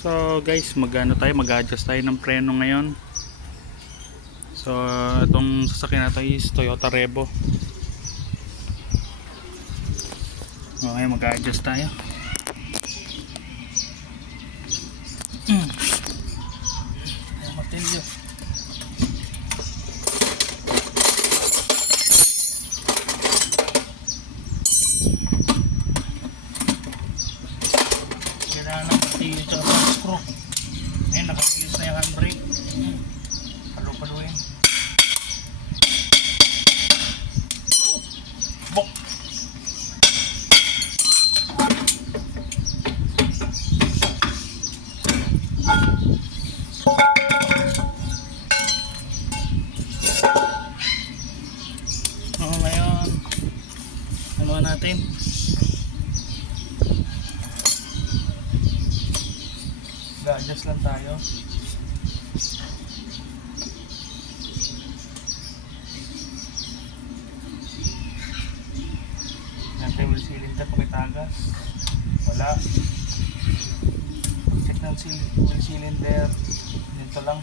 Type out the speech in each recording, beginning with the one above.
So guys, mag-adjust tayo ng preno ngayon. So itong sasakyan na to is Toyota Revo. Okay, mag-adjust tayo. Matilyo. Kailangan ng matilyo tsaka screw. Ayun, nakatilis na yung handbrake. Palu-paluin. Bok! Ngayon, ano natin? Ga-adjust lang tayo. Natin wheel cylinder pakitagas. Wala. Check ng wheel cylinder. Dito lang.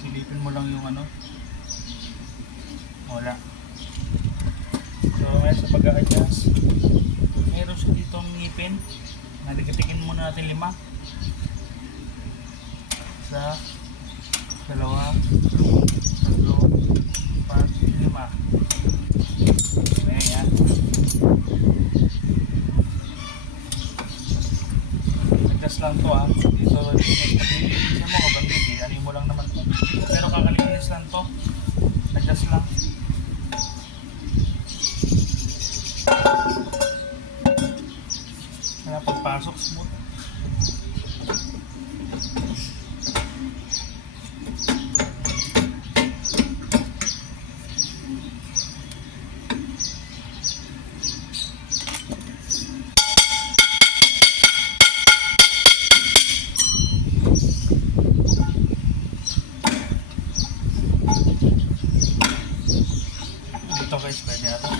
Silipin mo lang yung ano. Wala. So ngayon sa pag-a-adjust, meron siya dito ang ngipin. Naligatikin muna natin 5. Isa, 2, 3, 4, 5. Ayan yan. Adjust lang to Dito paglilisan mo o bandit ano mo lang naman to. Pero kakalinis lang to. Adjust lang. Kaya pagpasok smooth. Dito guys, pwede na ito.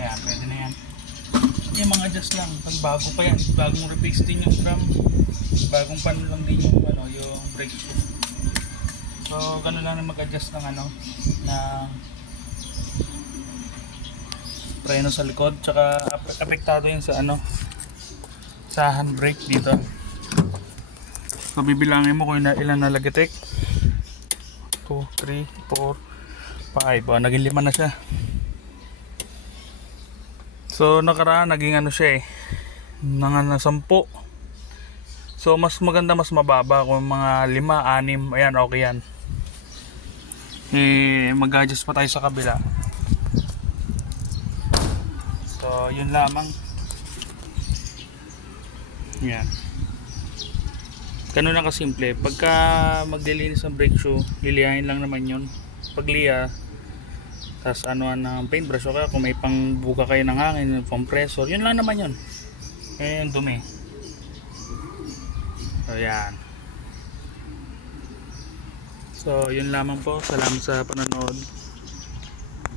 Ayan, pwede na yan. Yung mga adjust lang. Pag bago pa yan, bagong replace din yung drum. Bagong pan lang din yung, yung brake shoe. So, ganun lang na mag-adjust ng na preno sa likod. Tsaka apektado yun sa sa handbrake dito. So bibilangin mo kung ilan na lagitik. 2, 3, 4, 5. Naging 5 na siya. So nakaraan naging siya na 10. So mas maganda, mas mababa kung mga 5, 6. Ayan, okay yan. Mag-adjust pa tayo sa kabila. So yun lamang. Yan. Ganun lang kasimple. Pagka maglilinis ng brake shoe, lilihain lang naman yun. Pagliya, tapos ng paintbrush, o kaya kung may pangbuka kayo ng hangin, compressor, yun lang naman yun. Yung dumi. So yan. So yun lamang po. Salamat sa panonood.